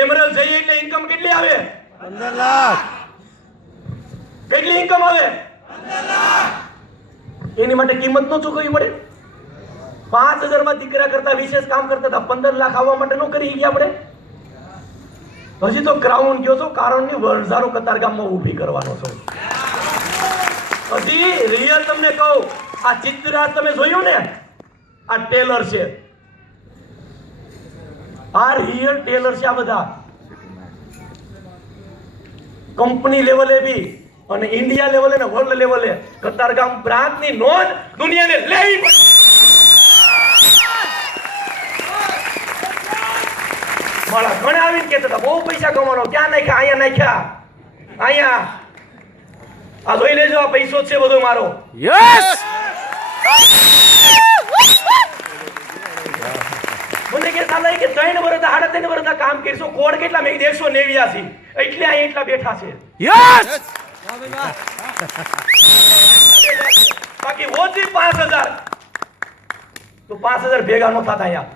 એમરલ જઈએ એટલે ઇન્કમ કેટલી આવે? 15 લાખ. કેટલી ઇન્કમ આવે? 15 લાખ. એની માટે કિંમત નો ચૂકવવી પડે? 5000 માં દીકરા કરતા વિશેષ કામ કરતા હતા, 15 લાખ આવવા માટે નો કરી ગયા આપણે? હજી તો ગ્રાઉન્ડ ગયો છો, કારણની વરઝારો કતારગામમાં ઊભી કરવાનો છો. હજી રિયલ તમને કહું, આ ચિત્ર તમે જોયું ને, આ ટેલર છે, આ રિયલ ટેલર છે. આ બધા કંપની લેવલે બી અને ઇન્ડિયા લેવલે ને વર્લ્ડ લેવલે કતારગામ બ્રાન્ચની નોંધ દુનિયાને લેવી પડે. મારા ઘણા આવીને કહેતા હતા બહુ પૈસા કમાવાનો, ક્યાં નાખ્યા? અહીંયા નાખ્યા, અહીંયા. આ જોઈ લેજો, આ પૈસો જ છે બધો મારો. યસ. મને કે સાલા કે 3 વર્ષ 3.5 વર્ષ કામ કરશો, કોડ કેટલા? મેં 189, એટલે અહીં એટલા બેઠા છે. યસ. બાકી ઓછી 5000 તો 5000 ભેગા ન થતા અહીંયા.